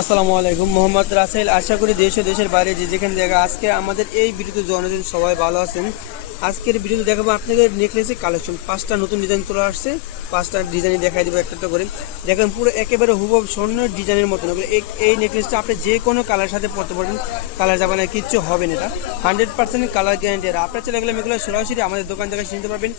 আসসালামু আলাইকুম, মোহাম্মদ রাসেল। আশা করি দেশ ও দেশের বাইরে যে যেখানে দেখা আজকে আমাদের এই ভিডিওতে জনদিন সবাই ভালো আছেন। আজকের ভিডিওতে দেখাবো আপনাদের নেকলেসের কালেকশন। 5টা নতুন ডিজাইন চলে আসছে, 5টা ডিজাইন দেখাই দেবো একটা করে। দেখেন পুরো একেবারে হুবহু স্বর্ণের ডিজাইনের মতন। এই নেকলেসটা আপনি যে কোনো কালার সাথে পরতে পারবেন, কালার যাবে না, কিচ্ছু হবে না। এটা 100% কালার গ্যারান্টি। আর আপনার ছেলেগুলো এগুলো সরাসরি আমাদের দোকান থেকে চিনতে পারবেন।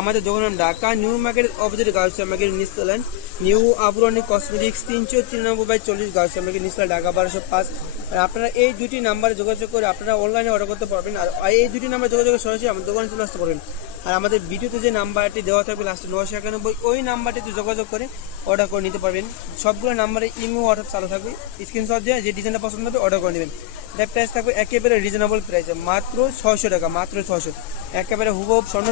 আমাদের দোকান নাম Dhaka new market opposite girls market নিচতলায় নিউ আবরণী কসমেটিক্স 393/40 গার্লস মার্কেট নিচতলা ঢাকা 1205। আর আপনারা এই দুটি নাম্বারে যোগাযোগ করে আপনারা অনলাইনে অর্ডার করতে পারবেন। আর এই দুটি নাম্বার যোগাযোগ করে সরাসরি আমাদের দোকানে চলে আসতে পারবেন। আর আমাদের ভিডিওতে যে নাম্বারটি দেওয়া থাকবে লাস্টে 991, ওই নাম্বারটিতে যোগাযোগ করে অর্ডার করে নিতে পারবেন। সবগুলো নাম্বারে ইমো হোয়াটসঅ্যাপ চালু থাকবে, স্ক্রিনশট দিয়ে যে ডিজাইনটা পছন্দ হবে অর্ডার করে নেবেন। এটার প্রাইস থাকবে একেবারে রিজনেবল প্রাইসে, মাত্র 600 টাকা, মাত্র 600। একেবারে হুবহু স্বর্ণ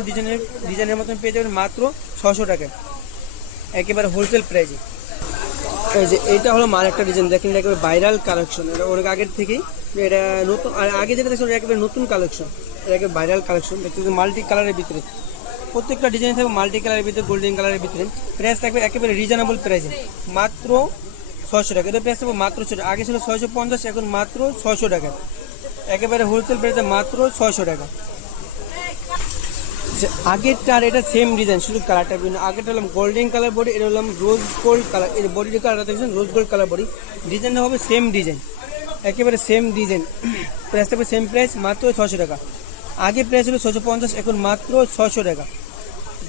ডিজাইনের মতন পেয়ে যাবেন মাত্র 600 টাকায়, একেবারে হোলসেল প্রাইসে। এই যে এইটা হলো মার একটা ডিজাইন, দেখেন একেবারে ভাইরাল কালেকশন। এটা অনেক আগের থেকেই, এটা নতুন। আর আগে যেটা দেখছেন একেবারে নতুন কালেকশন, এটা একেবারে ভাইরাল কালেকশন। দেখতে মাল্টি কালারের ভিতরে প্রত্যেকটা ডিজাইন থাকবে মাল্টি কালারের ভিতরে, গোল্ডেন কালারের ভিতরে। প্রাইস থাকবে একেবারে রিজনেবল প্রাইসে, মাত্র 600 টাকা। এটা প্রাইস থাকবে মাত্র 600। আগে ছিল 650, এখন মাত্র 600 টাকা, একেবারে হোলসেল প্রাইসে মাত্র 600 টাকা। আগেরটা আর এটা সেম ডিজাইন, শুধু কালারটা বিভিন্ন। আগেরটা হলাম গোল্ডেন কালার বডি, এটা হলাম রোজ গোল্ড কালার। এর বডির কালারটা দেখছেন রোজ গোল্ড কালার বডি। ডিজাইনটা হবে সেম ডিজাইন, একেবারে সেম ডিজাইন। প্রাইস থাকবে সেম প্রাইস, মাত্র 600 টাকা। আগে প্রাইস ছিল 650, এখন মাত্র 600 টাকা।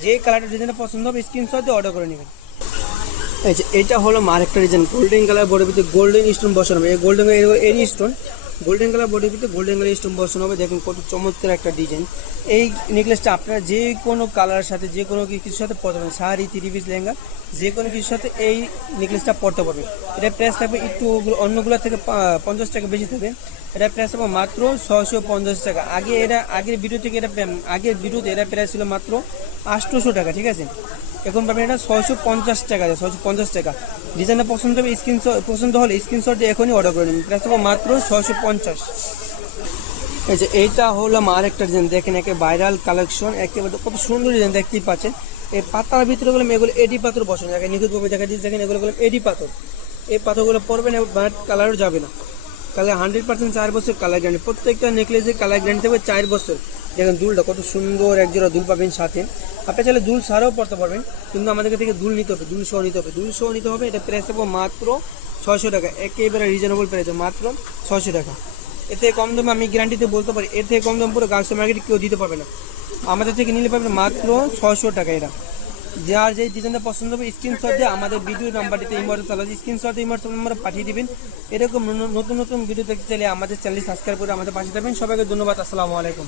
যে কালারটা ডিজাইনটা পছন্দ হবে স্ক্রিনশট দিয়ে অর্ডার করে নেবেন। এই যে এটা হলো আরেকটা ডিজাইন, গোল্ডেন কালার বডির ভিতরে গোল্ডেন স্টোন বসানো হবে। এই গোল্ডেন এরি স্টোন, গোল্ডেন কালার বডির ভিতরে গোল্ডেন কালার স্টোন বসানো হবে। দেখুন কত চমৎকার একটা ডিজাইন। এই নেকলেসটা আপনারা যে কোনো কালারের সাথে, যে কোনো কিছুর সাথে পরতে পারবেন, শাড়ি, 3 পিস লেহেঙ্গা, যে কোনো কিছুর সাথে এই নেকলেসটা পরতে পারবেন। এটার প্রাইস থাকবে একটু অন্যগুলো থেকে 50 টাকা বেশি থাকবে। এটার প্রাইস থাকবে মাত্র 650 টাকা। আগের ভিডিও থেকে আগের ভিডিওতে এটা প্রাইস ছিল মাত্র 800 টাকা, ঠিক আছে। এখন পাবেন এটা 650 টাকা, 650 টাকা। ডিজাইনটা পছন্দ হবে পছন্দ হলে স্ক্রিনশট দিয়ে এখনই অর্ডার করে নেবেন। প্রাইস হবে মাত্র 650। এই যে এইটা হলো আরেকটা ডিজাইন, দেখেন একে ভাইরাল কালেকশন, একেবারে কত সুন্দর ডিজাইন দেখতেই পাচ্ছেন। এই পাতার ভিতরে বললাম এগুলো এডি পাথর বসানো, দেখেন নিখুঁতভাবে দেখা দিচ্ছে। দেখেন এগুলো বললাম এডি পাথর। এই পাথরগুলো পরবেন, বাট কালারও যাবে না। কালার 100% 4 বছর কালার গ্যারান্টি। প্রত্যেকটা নেকলেসের কালার গ্যারান্টি থাকবে 4 বছর। দেখেন দুলটা কত সুন্দর, একজোড়া দুল পাবেন সাথে। আপনি চাইলে দুল ছাড়াও পড়তে পারবেন, কিন্তু আমাদের থেকে দুল নিতে হবে, দুল সহ নিতে হবে। এটা প্রাইস থাকবে মাত্র 600 টাকা, একেবারে রিজনেবল প্রাইসে, মাত্র 600 টাকা। এতে কম দামে আমি গ্যারান্টিতে বলতে পারি, এর থেকে কম দাম পুরো গার্লস মার্কেটে কেউ দিতে পারবে না। আমাদের থেকে নিলে পারবেন মাত্র 600 টাকা। এটা যার যে ডিজাইনটা পছন্দ হবে স্ক্রিনশট দিয়ে আমাদের ভিডিও নাম্বারটিতে ইমোতে চালাচ্ছি, স্ক্রিনশট দিয়ে ইমোতে নাম্বারে পাঠিয়ে দিবেন। এরকম নতুন নতুন ভিডিও দেখতে চাইলে আমাদের চ্যানেল সাবস্ক্রাইব করে আমাদের পাশে থাকবেন। সবাইকে ধন্যবাদ, আসসালামু আলাইকুম।